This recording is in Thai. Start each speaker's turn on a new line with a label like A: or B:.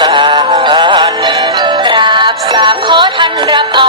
A: สารกราบสามขอท่านรับเอา